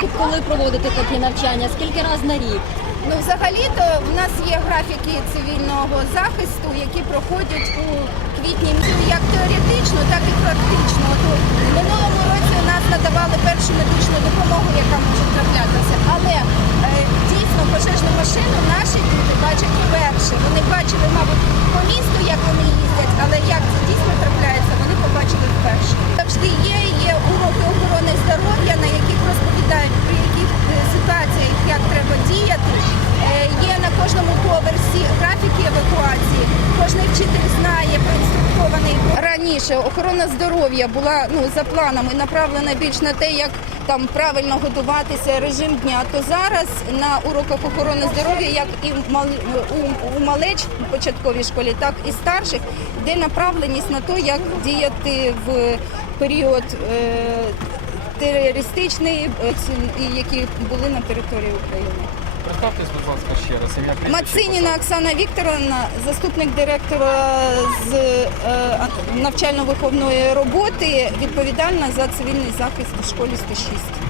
Коли проводите такі навчання? Скільки раз на рік? Ну, взагалі-то в нас є графіки цивільного захисту, які проходять у квітні Ну, як теоретично, так і практично. В минулому році у нас надавали першу медичну допомогу, яка може траплятися. Але е, дійсно пожежну машину наші діти бачать вперше. Вони бачили, мабуть, по місту, як вони їздять, але як це дійсно трапляється, вони побачили вперше. Завжди є, є уроки охорони здоров'я, на яких розповідають при яких е, ситуаціях як треба діяти. Е, Є на кожному поверсі графіки евакуації. Кожний вчитель знає проінструктований. Раніше охорона здоров'я була ну за планами направлена більш на те, як там правильно готуватися, режим дня. То зараз на уроках охорони здоров'я, як і у, малеч в початковій школі, так і старших, де направленість на те, як діяти в період. Е, Терористичний, е, які були на території України. Представтесь, будь ласка, ще раз. Ім'я прізвище, Мациніна Оксана Вікторовна, заступник директора з е, навчально-виховної роботи, відповідальна за цивільний захист у школі 106.